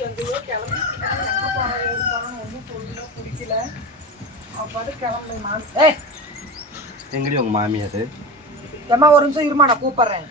எங்கேயோ கிளம்பி எங்க போறோம் ஏது போறோம்னு ஒன்றும் சொல்லல பிடிக்கல அப்பாடு கிளம்பு நான் ஏய் எங்கடி உங்க மாமியார் ஏம்மா ஒரு நிமிஷம் இருமா நான் கூப்பிடுறேன்.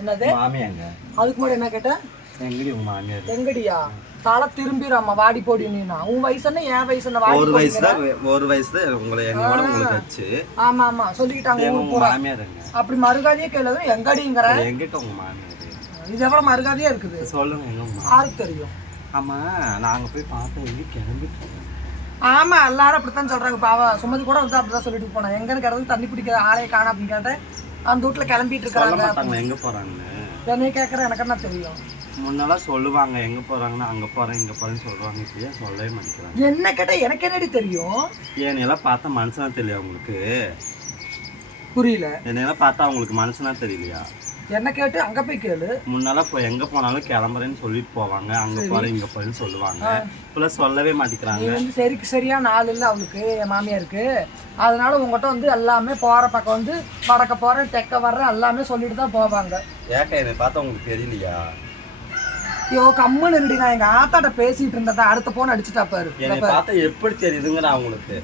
என்னது? மாமியாங்க அதுக்கு முன்னாடி என்ன கேட்டேன் எங்கடி உங்க மாமியார் எங்கடியா? தலை திரும்பிடுறாம்மா வாடி போடி நீனா. உன் வயசு என்ன என் வயசு என்ன வாடி ஒரு வயசு? தான் ஒரு வயசு தான் உங்களை எங்களோட உங்களுக்கு வச்சு ஆமா ஆமா சொல்லிக்கிட்டாங்க ஊர் மாமியாருங்க அப்படி மறுகாதியே கேளு எங்கடிங்கிற? எங்கிட்ட உங்க மாமியார்? இது எவ்வளவு மறுகாதியா இருக்குது? சொல்லுங்க யாருக்கு தெரியும்? ஆமா நாங்க போய் பார்த்தோம் எங்க கிளம்பிட்டு இருக்கோம். ஆமா எல்லாரும் அப்படித்தான் சொல்றாங்க. பாவா சுமதி கூட வந்து அப்படிதான் சொல்லிட்டு போனா எங்கன்னு கிடந்து தண்ணி பிடிக்கிற ஆளைய காண அப்படின்னு கேட்டேன் அந்த வீட்டுல கிளம்பிட்டு இருக்காங்க எங்க போறாங்கன்னு. என்னைய கேட்கற எனக்கு என்ன தெரியும்? முன்னெல்லாம் சொல்லுவாங்க எங்க போறாங்கன்னா அங்க போறேன் இங்க போறேன்னு சொல்றாங்க. இப்ப ஏன் சொல்லவே மாட்டேங்கிறாங்க. என்ன கேட்டா எனக்கு என்னடி தெரியும்? என்னையெல்லாம் பார்த்தா மனுஷனா தெரியல உங்களுக்கு? புரியல. என்னையெல்லாம் பார்த்தா உங்களுக்கு மனுஷனா தெரியலையா? என்ன கேட்டு? அங்க போய் கேளு. முன்னெல்லாம் இப்போ எங்க போனாலும் கிளம்புறேன்னு சொல்லிட்டு போவாங்க. அங்க போறேன் இங்க போறேன்னு சொல்லுவாங்க. இப்பெல்லாம் சொல்லவே நீ மாட்டேங்கிறாங்க வந்து சரிக்கு சரியான ஆள் இல்லை அவளுக்கு என் மாமியாருக்கு. அதனால உங்ககிட்ட வந்து எல்லாமே போற பக்கம் வந்து வடக்க போறேன் தெக்க வர்றேன் எல்லாமே சொல்லிட்டு தான் போவாங்க. ஏக்கா என்னை பார்த்தா உங்களுக்கு தெரியலையா? ஐயோ கம்முன்னு இருடி நான் எங்க ஆத்தாட்ட பேசிட்டு இருந்ததா அடுத்த போன் அடிச்சுட்டா பாரு. என்னை பார்த்தா எப்படி தெரியுதுங்கிற அவங்களுக்கு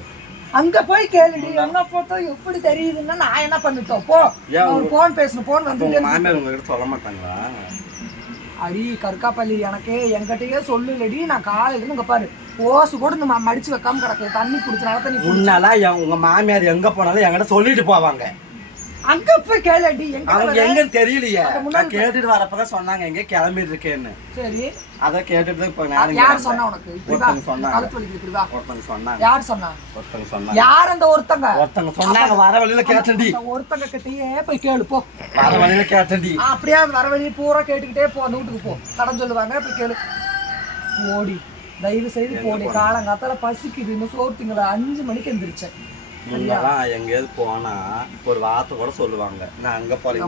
அங்க போய் கேளுடி என்ன பார்த்தா எப்படி தெரியுதுன்னா நான் என்ன பண்ணிட்டோம்? போ. ஒரு போன் பேசணும் போன் வந்து மாமியார் உங்ககிட்ட சொல்ல மாட்டாங்களா? அடி கற்காப்பள்ளி எனக்கு என்கிட்டயே சொல்லுலடி நான் காலையில இங்க பாரு ஓசு கூட இந்த மடிச்சு வைக்காம கிடக்குது தண்ணி குடிச்சனால தண்ணி என் உங்க மாமியார் எங்க போனாலும் என்கிட்ட சொல்லிட்டு போவாங்க. அங்க போய் கேளுடி எங்க அவங்க? எங்கன்னு தெரியலையே. நான் கேட்டுட்டு வரப்பதான் சொன்னாங்க எங்க கிளம்பிட்டு இருக்கேன்னு சரி. அத கேட்டுட்டு தான் நான் யார் சொன்னா உனக்கு. ஒருத்தங்க சொன்னாங்க. ஒருத்தங்க சொன்னாங்க. யார் சொன்னா? ஒருத்தங்க சொன்னாங்க. யார் அந்த ஒருத்தங்க? ஒருத்தங்க சொன்னாங்க வர வழியில கேட்டண்டி அந்த ஒருத்தங்க கிட்டயே போய் கேளு போ. வர வழியில கேட்டண்டி ஆ, அப்படியே வர வழி பூரா கேட்டுக்கிட்டே போ அந்த வீட்டுக்கு போ. கடன் சொல்லுவாங்க போய் கேளு. ஓடி தயவு செய்து போடி. காலங்காத்தால பசிக்குது இன்னும் சோர்த்துங்களா? அஞ்சு மணிக்கு எந்திரிச்சேன். முன்னெல்லாம் எங்கேயாவது போனா ஒரு வார்த்தை கூட சொல்லுவாங்க. நான் அங்க போறேன்.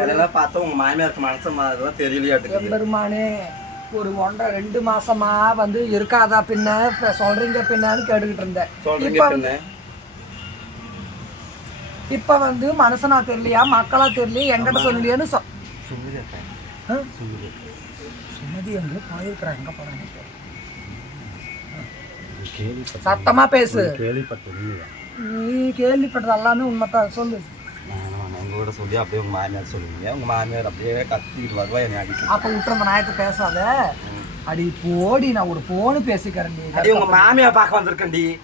இதெல்லாம் பார்த்தா உங்க மாமியாருக்கு மனசு மாதிரிலாம் தெரியலையாட்டுக்குது எம்பெருமானே ஒரு ஒன்றரை ரெண்டு மாசமா வந்து இருக்காதா பின்ன? சொல்றீங்க பின்னன்னு கேட்டுக்கிட்டு இருந்தேன். சொல்றீங்க இப்ப பின்ன. இப்ப வந்து மனுஷனா தெரியலையா? மக்களா தெரியலையா? எங்கிட்ட சொல்லலையான்னு சுமதி எங்க போயிருக்கிறாங்க எங்க போறாங்க சத்தமா பேசு. கேள்விப்பட்டது. நீ கேள்விப்பட்டது எல்லாமே உண்மைதான் சொல்லு. நான் உங்க கூட சொல்லி அப்படியே உங்க மாமியார் சொல்லுவீங்க. உங்க மாமியார் அப்படியே கத்திட்டு வருவா என்னை அடிக்க அப்ப விட்டு அந்த நாயத்தை பேசாத. அடி போடி நான் ஒரு போனு பேசிக்கிறேன் அடி உங்க மாமியார் பார்க்க வந்திருக்கேன்டி.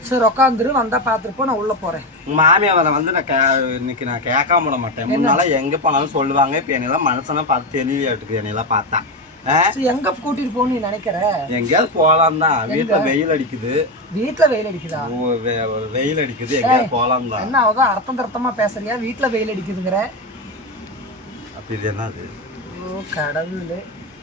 சரி உட்காந்துரு வந்தா பாத்துருப்போம் நான் உள்ள போறேன். உங்க மாமியார் வந்து நான் கே- இன்னைக்கு நான் கேட்காம விட மாட்டேன். முன்னால எங்க போனாலும் சொல்லுவாங்க. இப்ப என்னெல்லாம் மனுஷனா பார்த்து தெரியலையாட்டுக்கு என்னெல்லாம் பார்த்தா. எங்க கூட்டிட்டு போகணும் நினைக்கிற? எங்கேயாவது போலாம் தான் வீட்டுல வெயில் அடிக்குது. வீட்டுல வெயில் அடிக்குதா? வெயில் அடிக்குது. எங்கேயாவது போலாம் தான் என்ன அவதான் அர்த்தம் தர்த்தமா பேசுறியா? வீட்டுல வெயில் அடிக்குதுங்கிற? அப்ப இது என்னது? ஓ கடவுளே.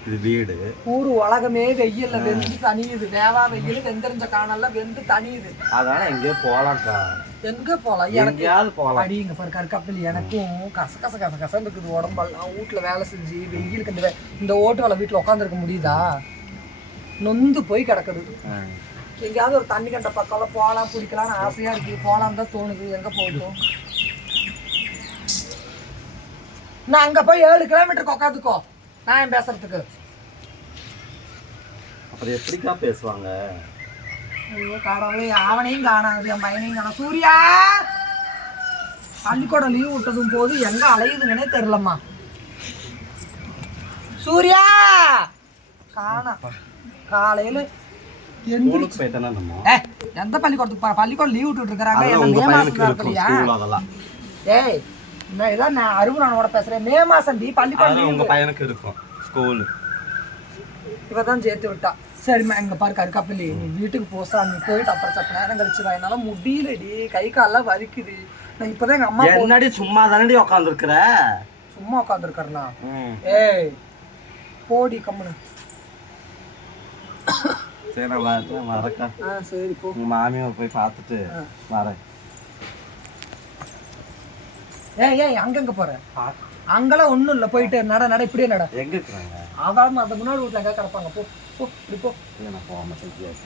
இது வீடு. ஊரு உலகமே வெயில்ல வெந்து தனியுது. வேவா வெயில் வெந்தறிஞ்ச காணல்ல வெந்து தனியுது. அதனால எங்கேயோ போலாம்க்கா. எங்க போலாம்? எங்கேயாவது போலாம். அடி இங்க பாரு கற்கப்பல் எனக்கும் கச கச கச கசன்னு இருக்குது உடம்பெல்லாம். வீட்டுல வேலை செஞ்சு வெயிலுக்கு இந்த இந்த ஓட்டு வேலை வீட்டுல உட்காந்துருக்க முடியுதா? நொந்து போய் கிடக்குது. எங்கேயாவது ஒரு தண்ணி கண்ட பக்கம் போகலாம் பிடிக்கலாம்னு ஆசையா இருக்கு. போலாம் தான் தோணுது. எங்க போகட்டும்? நான் அங்க போய் ஏழு கிலோமீட்டருக்கு உட்காந்துக்கோ நான் பேசுறதுக்கு? அப்புறம் எப்படிக்கா பேசுவாங்க? ஐயோ கடவுளே அவனையும் காணாது என் பையனையும் காணாம். சூர்யா! பள்ளிக்கூடம் லீவ் விட்டதும் போது எங்க அலையுதுங்கன்னே தெரிலம்மா சூர்யா! காணா. காலையில எந்த பள்ளிக்கூடத்துக்கு பள்ளிக்கூடம் லீவ் விட்டுட்டு அதெல்லாம் ஏய் நான் இதான் நான் அருகுணானோட பேசுறேன். மே மாசம் டி பள்ளிக்கூடம் உங்க பையனுக்கு இருக்கும் ஸ்கூல் இவ தான் சேர்த்து விட்டா. சரிம்மா எங்க பாரு கருக்காப்பிள்ளி நீ வீட்டுக்கு போசா நீ போயிட்டு அப்புறம் சத்த நேரம் கழிச்சு வா. என்னால முடியலடி. கை காலெல்லாம் வலிக்குது. நான் இப்பதான் எங்க அம்மா போ- என்னடி சும்மா தானடி உட்காந்துருக்குற சும்மா உட்காந்துருக்கறனா ஏய் போடி கம்முனு. சரி நான் வரேன் வரக்கா ஆ சரி போ. உங்க போய் பார்த்துட்டு வரேன். ஏய் ஏய் அங்கங்க போற? அங்கெல்லாம் ஒண்ணும் இல்ல போயிட்டு நட நட இப்படியே நட. எங்க இருக்கிறாங்க? அந்த முன்னாடி வீட்டுல எங்க கிடப்பாங்க போ. போ இப்படி போ. இல்ல, நான் போக மாட்டேன்.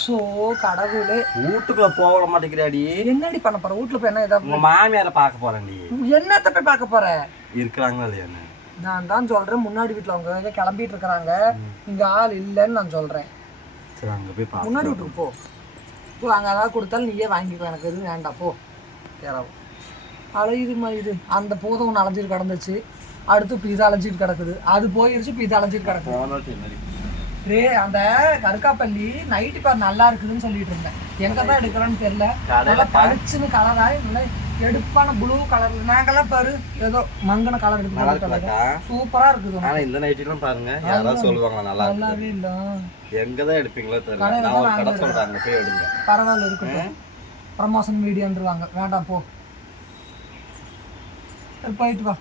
சோ கடவுளே. வீட்டுக்குள்ள போக மாட்டேங்கிறாடி. என்னடி பண்ண போற? வீட்டுல போய் என்ன ஏதாவது உங்க மாமியாரை பார்க்க போறேன்டி. என்னத்த போய் பார்க்க போற? இருக்கிறாங்களா இல்லையான்னு நான் தான் சொல்றேன். முன்னாடி வீட்டுல அவங்க கிளம்பிட்டு இருக்கிறாங்க. இங்க ஆள் இல்லைன்னு நான் சொல்றேன். சரி அங்க போய் முன்னாடி வீட்டுக்கு போ. போ அங்க ஏதாவது கொடுத்தாலும் நீயே வாங்கிக்கோ. எனக்கு எதுவும் வேண்டாம். போ. கேரளம் அலையுதுமா இது அந்த போதும் ஒன்று அலைஞ்சிட்டு கிடந்துச்சு. அடுத்து இப்போ இது அலைஞ்சிட்டு கிடக்குது. அது போயிருச்சு இப்போ இது அலைஞ்சிட்டு கிடக்குது. ரே அந்த கருக்காப்பள்ளி நைட்டு பார் நல்லா இருக்குதுன்னு சொல்லிட்டு இருந்தேன். எங்க தான் எடுக்கிறேன்னு தெரியல. நல்லா பளிச்சுன்னு கலரா நல்லா எடுப்பான ப்ளூ கலர் நாங்கெல்லாம் பாரு ஏதோ மங்கன கலர் எடுத்து சூப்பரா இருக்குது. ஆனா இந்த நைட்டிலும் பாருங்க யாராவது சொல்லுவாங்களா நல்லா நல்லாவே இல்லை. எங்க தான் எடுப்பீங்களோ தெரியல. நான் ஒரு கடை அங்க போய் எடுங்க. பரவாயில்ல இருக்கட்டும். ப்ரமோஷன் வீடியோன்றுவாங்க வேண்டாம் போ. போயிட்டு வா.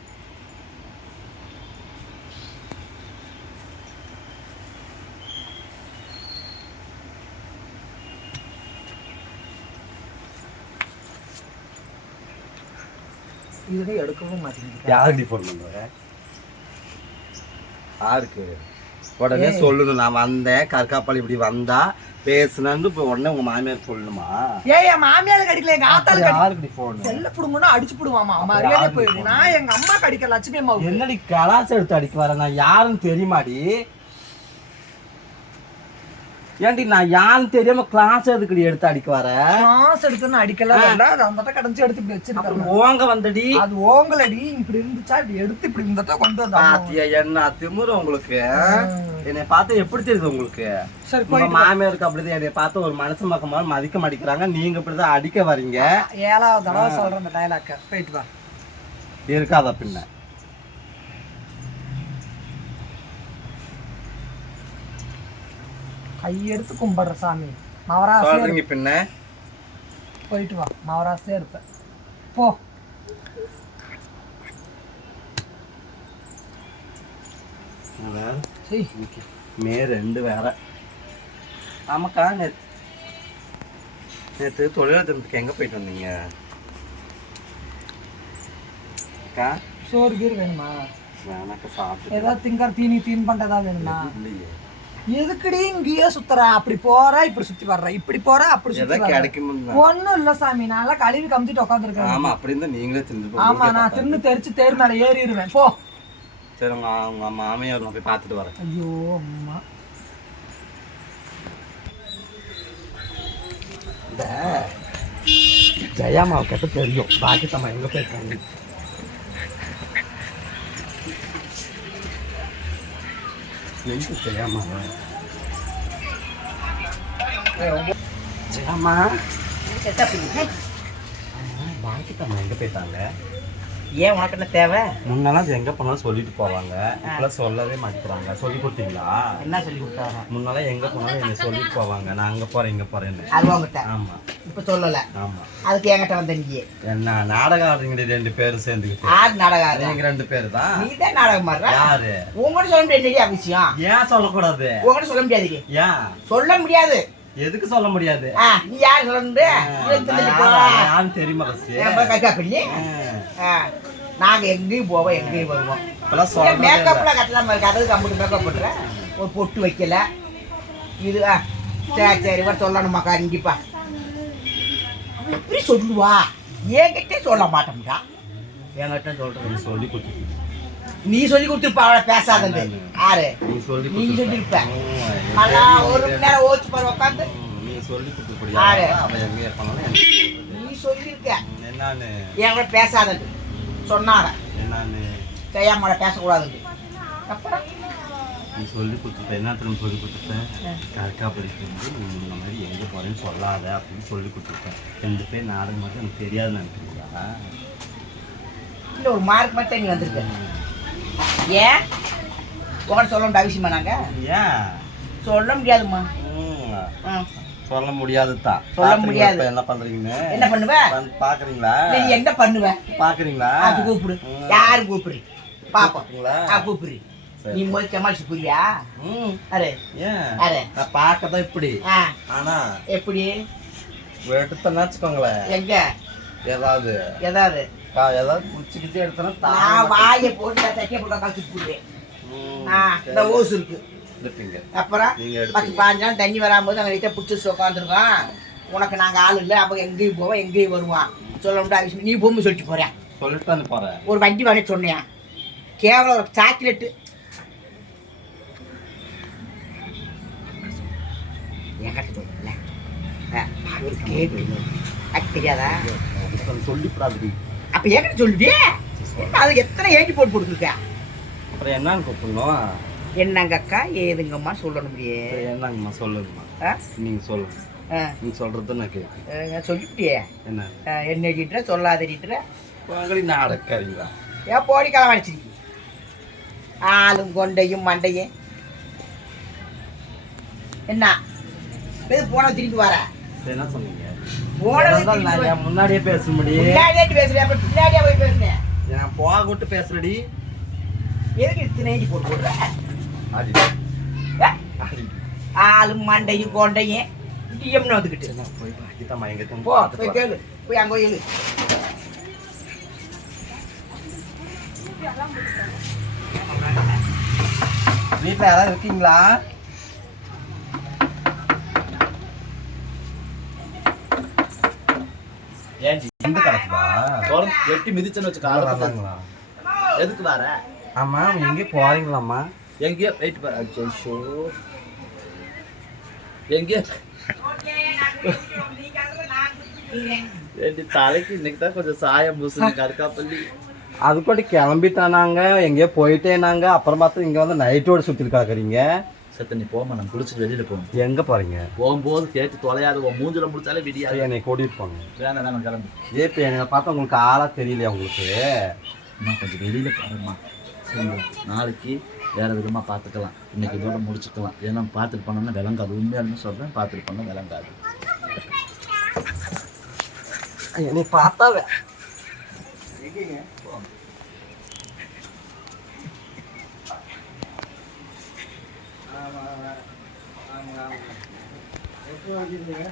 இதுவே எடுக்கவும் மாட்டேங்குது. யாருக்கு ஃபோன் பண்ற யாருக்கு? உடனே சொல்லணும் நான் வந்தேன். கற்காப்பாளி இப்படி வந்தா பேசுனேன்னு இப்போ உடனே உங்க மாமியார் சொல்லணுமா? ஏய் என் மாமியார் கடிக்கல எங்க ஆத்தாள் கடி யாருக்கு ஃபோன் செல்ல புடுங்கன்னா அடிச்சு புடுவாமா? மரியாதை போயிடு நான் எங்க அம்மா கடிக்க லட்சுமி அம்மாவுக்கு. என்னடி கலாச எடுத்து அடிக்க வர? நான் யாருன்னு தெரியுமாடி? ஏன்டி நான் யாருன்னு தெரியாம கிளாஸ் எதுக்குடி எடுத்து அடிக்க வர? காசு எடுத்துன்னு அடிக்கல அது அந்த கடைஞ்சி எடுத்து இப்படி வச்சிருக்காங்க. ஓங்க வந்தடி. அது ஓங்கலடி இப்படி இருந்துச்சா இப்படி எடுத்து இப்படி இருந்ததா கொண்டு வந்தாங்க பாத்தியா என்ன திமிரு உங்களுக்கு? என்னை பார்த்து எப்படி தெரியுது உங்களுக்கு? சரி உங்க மாமியாருக்கு அப்படிதான் என்னை பார்த்து ஒரு மனசு பக்கமா மதிக்க மாட்டேங்கிறாங்க. நீங்க இப்படிதான் அடிக்க வர்றீங்க ஏழாவது தடவை சொல்றேன் இந்த டைலாக்க போயிட்டு வா. இருக்காத பின்ன. கையெடுத்து கும்பிடுற சாமி. மவராசே சொல்றீங்க பின்ன? போயிட்டு வா. மவராசே இருப்பேன் போ. மே ரெண்டு வேற. ஆமாக்கா நேத்து நேற்று தொழிலாளத்துக்கு எங்க போயிட்டு வந்தீங்க? அக்கா? சோறு கீறு வேணுமா? வேணாக்கா சாப்பிட்டு ஏதாவது திங்கர் தீனி தீன் பண்ண ஏதாவது வேணுமா? இல்லையே. எதுக்குடி இங்கேயே சுத்துற? அப்படி போற இப்படி சுத்தி வர்ற. இப்படி போற அப்படி சுத்தி வர்ற. ஒண்ணும் இல்ல சாமி. நான் கழுவி கமிச்சிட்டு உட்காந்துருக்கேன் ஆமா அப்படி இருந்தா நீங்களே தெரிஞ்சு ஆமா நான் தின்னு தெரிச்சு தேர் மேல ஏறிடுவேன் போ. சரி உங்க உங்க மாமியார் நான் போய் பார்த்துட்டு வரேன். ஐயோ அம்மா. இந்த ஜெயாமாவை கிட்ட தெரியும்? பாக்கி தம்மா எங்க போயிருக்காங்க? எங்க ஜெயாமா ஜெயாமா பாக்கி தம்மா எங்க போயிட்டாங்க ஏன் உனக்கு என்ன தேவை? முன்னெல்லாம் எங்க போனாலும் சொல்லிட்டு போவாங்க. இப்பெல்லாம் சொல்லவே மாட்டேங்கிறாங்க சொல்லி கொடுத்தீங்களா? என்ன சொல்லி கொடுத்தாங்க? முன்னெல்லாம் எங்க போனாலும் என்ன சொல்லிட்டு போவாங்க. நான் அங்க போறேன் இங்க போறேன்னு. அது உங்ககிட்ட ஆமா. இப்ப சொல்லல. ஆமா. அதுக்கு என்கிட்ட வந்த நீ. என்ன நாடகம் ஆடுறீங்க ரெண்டு பேரும் சேர்ந்துக்கிட்டு ஆறு நாடகம் ஆடுற. ரெண்டு பேரு தான். நீ தான் நாடகம் ஆடுற யாரு? உங்ககிட்ட சொல்ல முடியாது விஷயம் ஏன் சொல்லக்கூடாது? உங்ககிட்ட சொல்ல முடியாது ஏன்? சொல்ல முடியாது. எதுக்கு சொல்ல முடியாது? நீ யார் சொல்லணும் தெரியுமா பண்ணி நாங்க எங்கேயும் போவோம் எங்கேயும் வருவோம். இப்பெல்லாம் சொல்றதே இல்ல. மேக்கப்ல கட்டலாம இருக்கு? அதாவது கம்ப்யூட்டர் மேக்கப் பண்றேன் ஒரு பொட்டு வைக்கல. இது ஆ, சரி சரி இவர் சொல்லணுமாக்கா கண்டிப்பா எப்படி சொல்லுவா? என்கிட்ட சொல்ல மாட்டோம்டா என்கிட்ட சொல்றது சொல்லி கொடுத்து நீ சொல்லி கொடுத்துருப்பா அவளை பேசாதது யாரு? நீ சொல்லி நீ கொடுத்துருப்ப. நல்லா எப்படி ஒரு மணி நேரம் ஓச்சு பாரு உட்காந்து நீ சொல்லி கொடுத்து யாரு? நீ சொல்லியிருக்க. என்னன்னு? என் கூட பேசாதது சொன்னாங்க என்னன்னு? கையாமலை பேசக்கூடாதுன்னு. அப்புறம் நீ சொல்லி கொடுத்துட்ட என்ன திரும்ப சொல்லி கொடுத்துட்டேன் கரெக்டாக படிக்கும் போது நீ இந்த மாதிரி எங்கே போகிறேன்னு சொல்லாத அப்படின்னு சொல்லி கொடுத்துருக்கேன் ரெண்டு பேர் நாடகம் மட்டும் எனக்கு தெரியாதுன்னு நினைக்கிறீங்களா? இல்லை ஒரு மார்க் மட்டும் நீ வந்திருக்க. ஏன்? உங்கள்கிட்ட சொல்ல வேண்டிய அவசியமா நாங்க? ஏன்? சொல்ல முடியாதும்மா. சொல்ல முடியாது தான் சொல்ல முடியாது. என்ன பண்றீங்கன்னு? என்ன பண்ணுவ? வந்து பாக்குறீங்களா? நீ என்ன பண்ணுவ? பாக்குறீங்களா? அது கூப்பிடு. யாரு கூப்பிடு? பாப்பீங்களா கூப்பிடு. நீ சமாளிச்சு புரியா ம். அரே. ஏன்? அரே. நான் பார்க்கதான் இப்படி? ஆனா எப்படி? எடுத்தேன்னு வச்சுக்கோங்களேன். எங்க? ஏதாவது. ஏதாவது. ஏதாவது குச்சி கிச்சி எடுத்தேன்னா நான் வாயை போட்டு சட்டியை போட்டு கழிச்சு போடுவேன் இந்த ஓசு இருக்கு. அப்புறம் பத்து நாள் தண்ணி வராம்போது அங்கே கிட்ட பிடிச்சி உட்காந்துருக்கோம். உனக்கு நாங்கள் ஆள் இல்லை அப்போ எங்கேயும் போவோம் எங்கேயும் வருவான். சொல்ல முடியாது அவசியம் நீ பொம்மை சொல்லிட்டு போறேன் சொல்லிட்டு தானே போறேன் ஒரு வண்டி வாங்க சொன்னேன். கேவலம் ஒரு சாக்லேட்டு என்கிட்ட கேக் வேணும் அது தெரியாதா? அப்ப என்கிட்ட சொல்லுடி அது எத்தனை ஏற்றி போட்டு போட்டுருக்க அப்புறம் என்னன்னு கூப்பிடணும். என்னங்கக்கா ஏதுங்கம்மா சொல்லணும்? என்னங்கம்மா சொல்லுங்கம்மா? ஆ? நீங்கள் சொல்லுங்க. ஆ, நீங்கள் சொல்கிறது நான் நான் சொல்லிட்டியே என்ன? என்ன அடிட்டுற சொல்லாத அடிட்டுற மகளி நாடக்காரிங்களா ஏன் போடி களம் அடிச்சிருக்கீங்க? ஆளும் கொண்டையும் மண்டையும். என்ன? போன திருப்பி வர? என்ன சொன்னீங்க? முன்னாடியே பேச முடியும் பின்னாடியே போய் பேசுனேன் நான் போக விட்டு பேசுறடி. எதுக்கு இத்தனை போட்டு போடுற? ஆடி. ஏ? ஆடி. ஆளும் மண்டையும் கொண்டையும் டிஎம்னு வந்துக்கிட்டு. போய் பாக்கித்தான் மயங்கத்தான். போ போய் கேளு. போய் அங்கே எழு வீட்டில் யாராவது இருக்கீங்களா? ஏன்டி இந்த கிடக்குதா குழம்பு வெட்டி மிதிச்சேன்னு வச்சுக்க அதை எதுக்கு வர? ஆமா எங்கே போறீங்களாம்மா. எங்கேயோ வெயிட் பாரு எங்கேயோ. ஏண்டி தலைக்கு இன்னைக்கு தான் கொஞ்சம் சாயம் பூசுங்க கருக்காப்பள்ளி. அதுக்கூட கிளம்பிட்டானாங்க எங்கேயோ போயிட்டேனாங்க அப்புறம் பார்த்து இங்கே வந்து நைட்டோட சுற்றிட்டு கிடக்குறீங்க. சத்த நீ போமா நான் குளிச்சுட்டு வெளியில போகணும். எங்கே போகிறீங்க போகும்போது கேட்டு தொலையாது உன் மூஞ்சில முடிச்சாலே விடியாது. என்னை கூட்டிகிட்டு போங்க. வேணாம் வேணாம் கிளம்பு. ஏ இப்போ என்னை பார்த்தா உங்களுக்கு ஆளாக தெரியலையா உங்களுக்கு? அம்மா கொஞ்சம் வெளியில போறேம்மா சரிங்களா நாளைக்கு வேற விதமா பார்த்துக்கலாம் இன்னைக்கு இதோட முடிச்சுக்கலாம். ஏன்னா பார்த்துட்டு பண்ணோம்னா விளங்காது. உண்மையாலுமே சொல்றேன்? பார்த்துட்டு பண்ணா விளங்காது. என்னை பார்த்தாவே. ஆமா ஆமா ஆமா ஆமா எப்படி வந்திருந்தீங்க